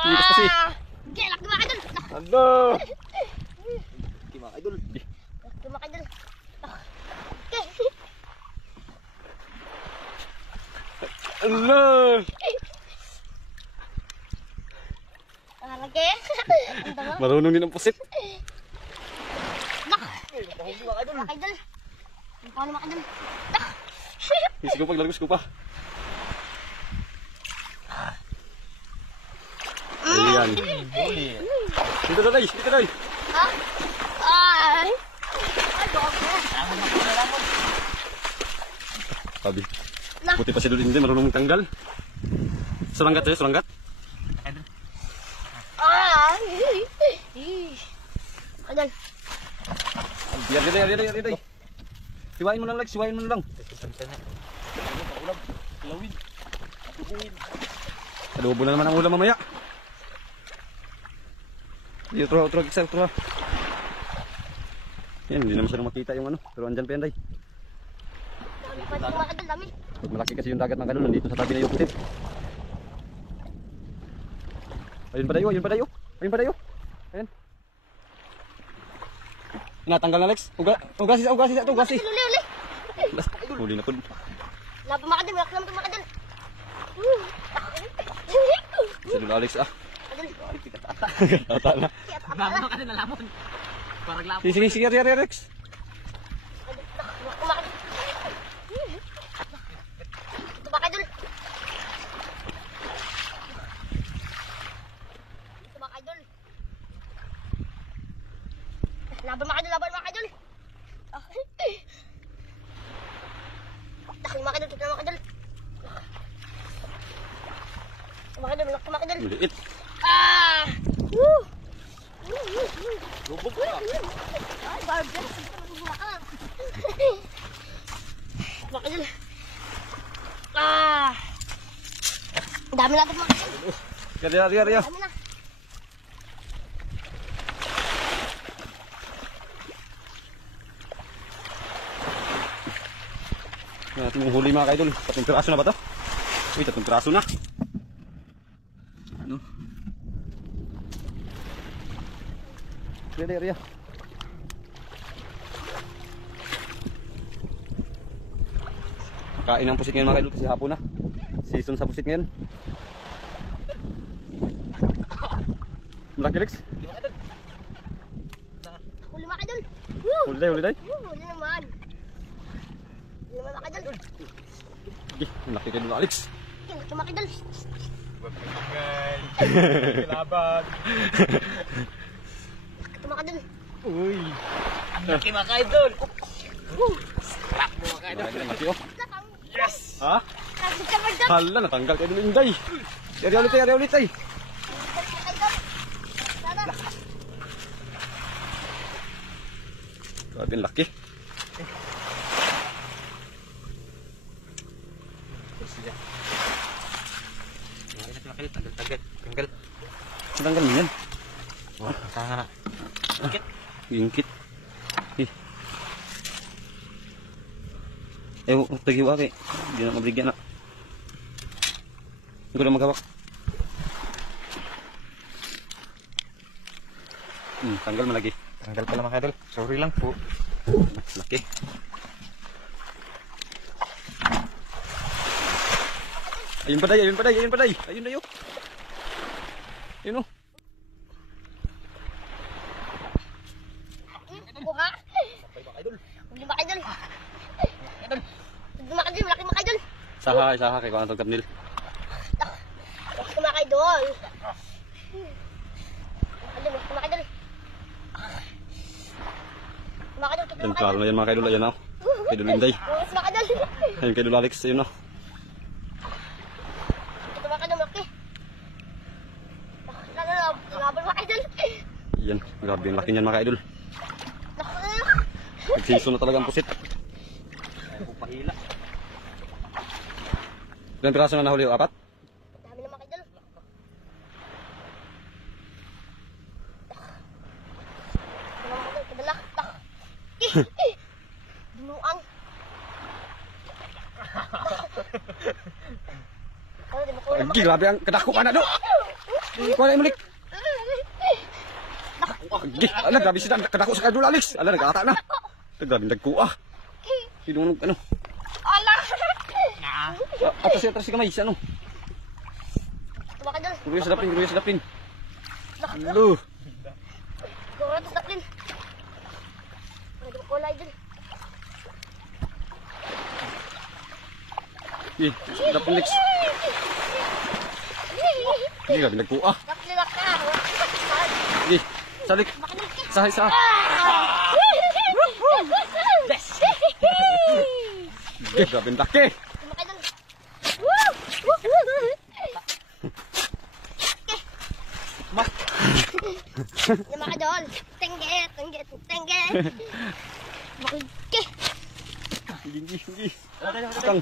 Ikas pa si. Laki mga idol. Ano? Laki mga idol. Laki mga idol. Ano? Laki. Marunong din ang pusit. Laki mga idol. Paano mga idol? Sigaw pa, largos ko pa. Ayan. Dito na, dito na. Ha? Ay. Sabi. Puti pa si Dulin din, marunong tanggal. Seranggat saya, seranggat. Idol. Biar dia. Siwain mo lang, Lex, siwain mo lang. Adobo na naman ang ulam mamaya. Dito, utro, utro. Yan, hindi naman siya makita yung ano. Pero andyan pa yan, day. Pag malaki kasi yung dagat ng kanul, nandito sa tabi na yung puti. Ayun pa dayo. Ayun. Natanggal na, Lex. Ugasi. Huli na po. Laban mga idol, malaki naman ito mga idol. Sa dulo, Alex, ah. Tata na. Lamon ka na lamon. Parang lamon. Sige, Alex. Ito mga idol. Laban mga idol. Laki mga idol. Tignan mga idol. Mga idol, laki mga idol. Maliit. Woo! Lubog na. Ay, barbell. Mga idol. Ang dami natin mga idol. Riya. Dami na. Natin yung huli mga kaidol. 3 piraso na ba ito? Uy, 3 piraso na. Ano? Riya. Kain ng pusit ngayon mga kaidol kasi hapon na. Season sa pusit ngayon. Malaki, Lex. Huli mga idol. Huli day. Huli naman. Huli naman mga idol. Malaki kayo dun, Alex. Laki mga idol. Laban. Ito mga idol. Uy. Laki mga idol. Malaki oh. Yes. Ha? Kasi ka mga idol. Hala, natanggal kayo dun, Inday. Yari ulit ay. Grabe ang laki. Tanggal. Tanggal mo yan. Tanga na. Gingkit. Tagiwa kay. Hindi na mabigyan na. Hindi ko na maghawak. Tanggal malagi. Tanggal pala mga idol. Sorry lang po. Laki. Ayun pa day. Ayun na yun. Ayun o. Buha. Huli mga idol. Huli mga idol. Malaki mga idol. Saha kay kung anong thumbnail. Malaki mga idol. Mga idol. Yan, klaro na yan mga kaidol. Ayan o. Kay Dulinday. Mga idol. Ayun kay Alex. Ayun o. Ito mga idol. Malaki. Laban mga idol. Yan. Grabe yung laki niyan mga kaidol. Nag-season na talaga ang pusit. Pahila. Ilang piraso na nahuli o? 4? Dami na mga idol. Kadala. Binuang. Grabe ang kadako ka na do. Kuha na imulik. Ala, grabe sila. Kadako sa kadul, Alex. Ala, nag-ata na. Grabe, nagkuha. Sinunod, ano? Ala! Atas si kamay, sa ano? Tumak ka dyan. Kuruya sa dapin. Hello. Kura, tapos daplin. Pwede mo kulay dyan. Dapin, Lex. Grabe, nagkuha. Daplin na ka. Salik. Sahay. Grabe, laki. Tumak ka dyan. Tumak ka dyan. Tengge. Makike. Hindi. Kang.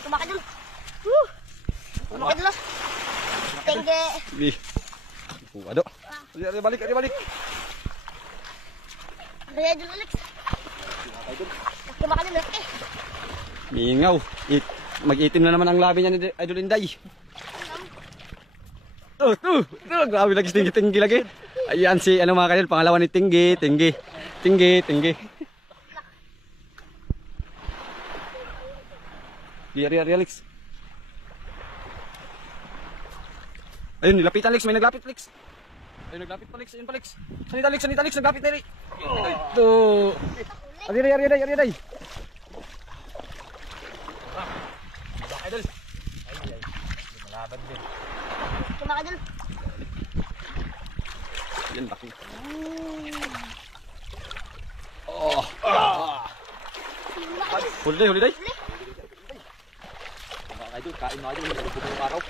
Tumak ka dyan. Tumak ka dyan. Tengge. Hindi. Ado. Ari balik. Kaya dyan, Alex. Tumak ka dyan, laki. Mingaw. Mag-itim na naman ang labi niya ni Idol Inday. Grabe lagi tinggi lagi. Ayan si ano mga kanil, pangalawa ni Tinggi. Ari Alex. Ayun, nilapitan Alex, may naglapit Alex. Ayun, naglapit pa Alex, ayun pa Alex. Sanita Alex, naglapit na rin. Ito. Ari. Idol. Ay. Malaban din. Tumak ka dyan. Yan, laki. Huli day. Idol, kain na idol. Bubong araw.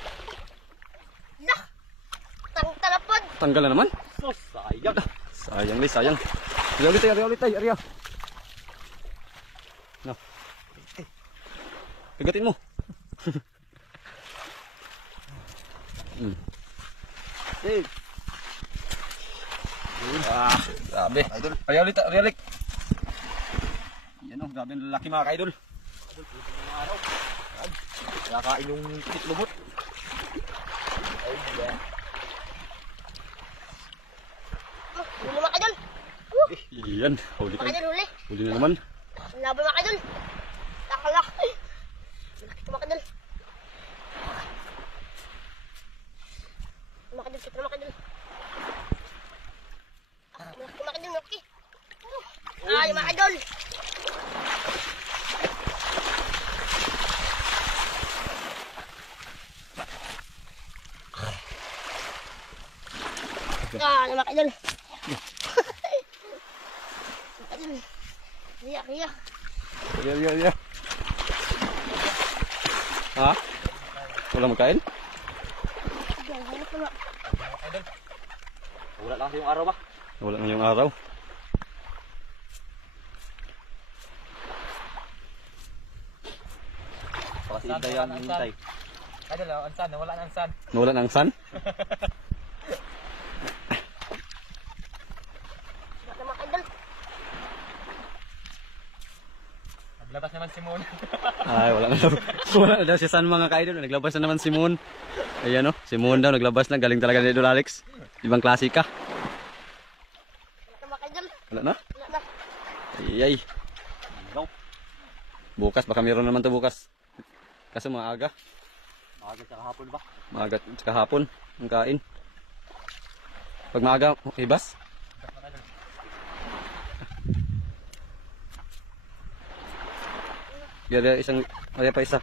Lah! Talapod. Tanggal na naman. Sus, sayang. Sayang. Ari ulit tayo. No. Pigatin mo. Grabe. Idol. Ari ulit. Yan o, grabe ang lalaki mga ka-idol. Nakain yung tiklubot. Tumak ka dyan. Yan, huli Tumak ka tayo. dyan, huli. Huli na naman. Laban ka dyan. Takalak. Tumak ka dyan. Tumak ka dyan. Laki. Ay, mga idol. Mga idol. Riyak. Iya. Ha? Wala magkain? Wala lang yung araw ba? Wala ngayong araw. Kasi hintay yan, hintay. Idol, ansan, nawala na ansan. Nawala ng sun? Mga idol. Naglabas naman si Moon. Ay, wala na daw. Wala na daw si San mga ka-idol. Naglabas na naman si Moon. Ayan o, si Moon daw naglabas na. Galing talaga ni Idol Alex. Ibang klase ka. Mga idol. Wala na? Wala na. Ay. No. Bukas, baka meron naman to bukas. Kaso maaga. Maaga sa kahapon ba? Maaga at kahapon ang kain. Pag maaga, ibas. Kaya isang, kaya pa isa.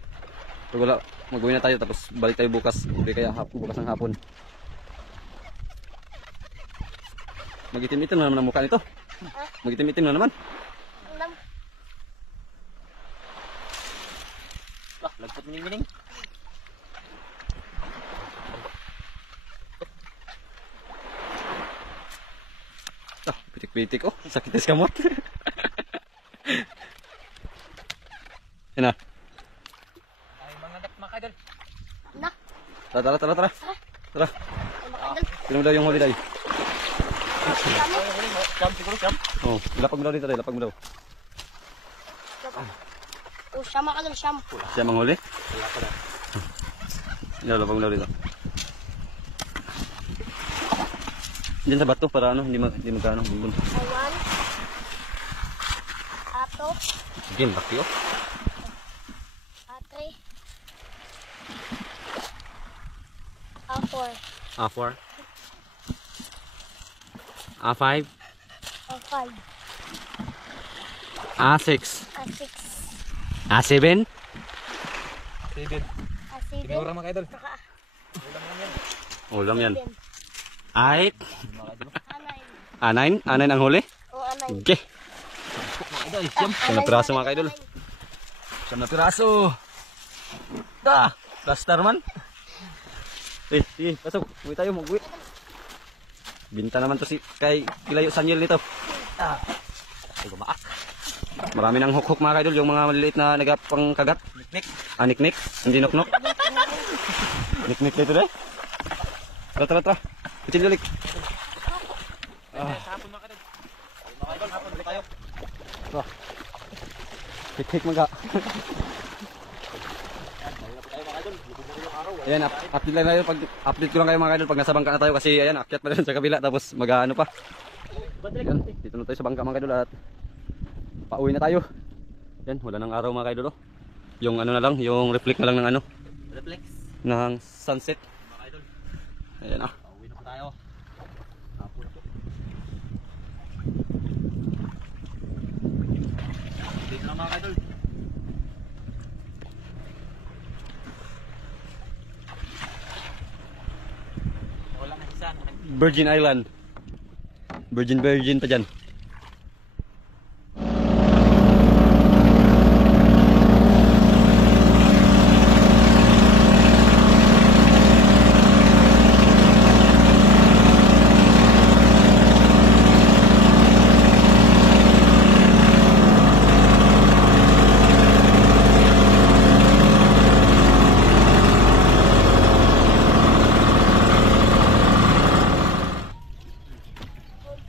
Pag wala, mag-uwi na tayo tapos balik tayo bukas. Hindi kaya bukas ng hapon. Magitim-itim na naman ang mukha nito. Magitim-itim na naman. Alam. Lagpot mining-mining. Pitik-pitik oh. Sakit sa kamot. Yan na. Ay, mga makadol. Na. Tara. Tara. Mga idol. Sino daw yung huli tayo? Kami. Siyam siguro, siyam. Oh, lapag mo daw dito tayo. Lapag mo daw. Siya mga idol, siyam. Siya manghuli? Wala pala. Yan, lapag mo daw dito. Diyan sa bato para ano, hindi magkano. One. Ato. Sige, laki oh. A3. A4. A4. A5. A5. A6. A6. A7. David. A7. Siguro mga idol. Saka Ulam yan. 7. 8. A9. A9. A9 ang huli. O A9. Okay. Mga idol, Siyam na piraso mga kaidol. Siyam na piraso. Plaster man. Pasok. Uwi tayo, mag-uwi. Binta naman to si kay Kilayo Sanyel nito. Ay, gumaak. Marami ng huk-huk mga kaidol, yung mga maliliit na nagapang kagat. Niknik. Niknik, hindi nok-nok. Niknik dito deh. Tara. Kecil ulik. Hapon mga idol. Mga idol, hapon ulit tayo. Hik-hik maga. Ayan, update lang tayo. Update ko lang kayo mga idol pag nasa bangka na tayo kasi ayan, akyat pa rin sa kabila tapos mag-ano pa. Ayan, dito na tayo sa bangka mga idol at pauwi na tayo. Ayan, wala nang araw mga idol. Yung ano na lang, yung reflect na lang ng ano, Reflex. ng sunset. Mga idol. Ayan ah. Pauwi na po tayo. Hapon po. Dito na mga idol. Wala na isa. Virgin Island. Virgin pa dyan.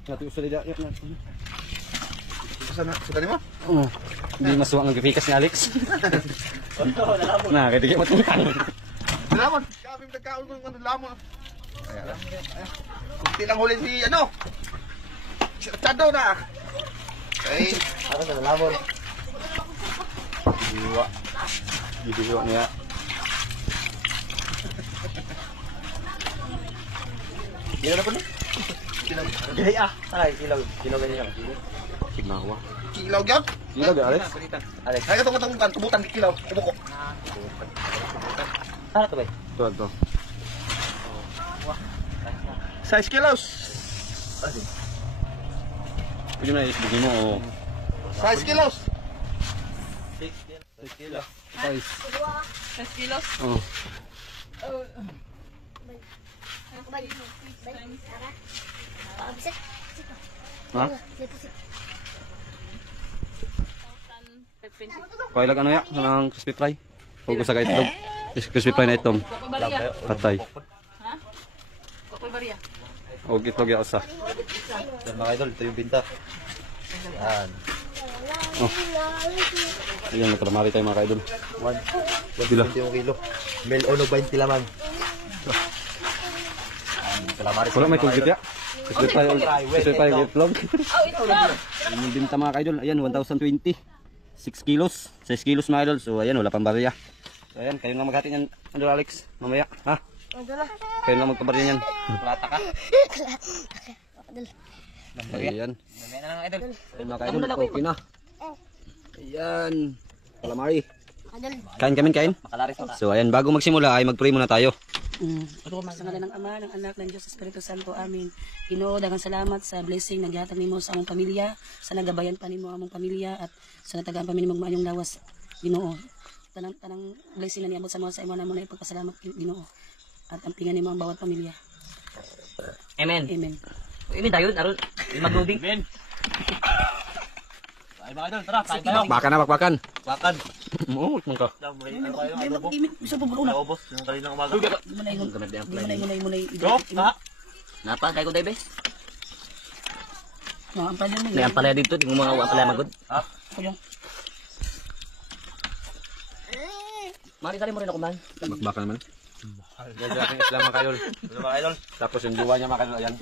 Natin usa dito. Sana tadi mo? Oh, hindi masuwang ang gipikas ni Alex. Nah, kaya di matutang. Lamon. Kami nagkaon ng ano lamon. Ayan. Kunti lang huli si ano. Si Chado na. Okay. Ako sa lamon. Diwa niya. Gila na po no? Gaya. Ay, kilaw ganyan lang. Signawa. Kilaw gyud. Gila ba Alex? Alex. Ay katong kan kubutan di kilaw. Kubuko. Ano to ba? Ito. 6 kilos. Pwede na isbigin mo o 6 kilos. 6 kilo. size. 6 kilos. Oh. Ha? Pailag ano ya? Ng crispy fry. Huwag ko sa itlog. Crispy fry na itong. Patay. Huwag itlog ya usa. Yan mga idol, ito yung binta. Yan. Oh. Ayan, nagkalamari tayo mga kaidol. 1.20 kilo. Mel ono 20 laman. Calamari. Wala may tugit ya. Crispy fry with itlog. Yung binta mga kaidol. Ayan, 1,020. 6 kilos. 6 kilos mga idol. So ayan, wala pang barya. So ayan, kayo na maghati niyan. Ano Alex? Mamaya. Ha? Kayo na magpabarya niyan. Plata ka. Ayan. Mamaya na lang idol. Ayan mga kaidol. Okay na. Ayan. Calamari. Kain. Makalaris mo ka. So ayan, bago magsimula ay mag-pray muna tayo. Sa ngalan ng Ama, ng Anak, ng Diyos, Espiritu Santo. Amin. Ginoo, daghang salamat sa blessing nagyatan nimo sa among pamilya, sa nagabayan pa nimo among pamilya at sa natagaan pa nimo maayong lawas. Ginoo, tanang blessing na niabot sa mga sa imo namo na ipagpasalamat Ginoo. At ampingan nimo ang bawat pamilya. Amen. Amen. Amen tayo, aron. Maglubing. Amen. Ay mga idol, tara, kain tayo. Bakbakan. Wakan. Oo, man ka. Gusto po una. Naubos yung kaninang umaga. Di mo na ingon. Napa, kaya ko dai bes. No, ang palya mo. May ampalaya dito, di mo mga ampalaya magod. Ako yung Mari kali mo rin ako man. Bakbakan naman. Yan sa aking isla mga kaidol. Ano mga idol? Tapos yung jowa niya mga kaidol, ayan.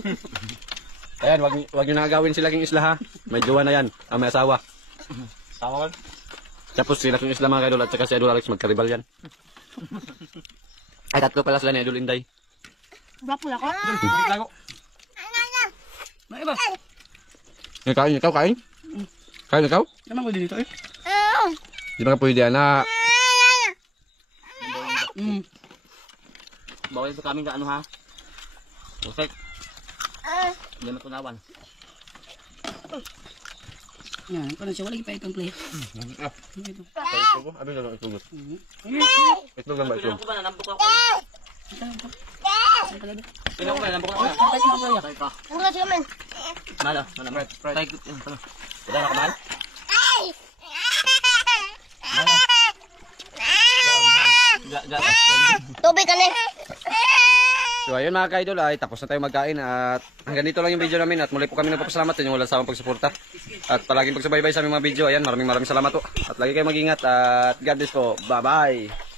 Ayan, wag nyo nagagawin sila king isla ha. May jowa na yan, may asawa. Tama man. Tapos sila king isla mga kaidol at saka si Idol Alex magkaribal yan. Ay, tatlo pala sila ni Idol Inday. Bapo ako. Lago. May iba. Ikaw, kain? Kain ikaw? Naman ko dito eh. Di ba ka pwede, anak? Bawal ito kami ka ano ha? Usek. Hindi matunawan. Yan, kung siya, wala pa itong plate. Ito. Itlog? Abi na lang itlog. Itlog lang ba itlog? Pinang ko ba nanambok ako? Saan pala ba? Pinang ko ba nanambok ako? Kahit mga kuya. Tay pa. Ang kasi kami. Malo. Tay ko. Wala na kamal? Tubig ka na. So ayun mga ka-idol, ay tapos na tayo magkain at hanggang dito lang yung video namin at muli po kami nagpapasalamat sa inyong walang sawang pagsuporta at palaging pagsubaybay sa aming mga video. Ayan, maraming salamat po at lagi kayo mag-ingat at God bless po. Bye bye.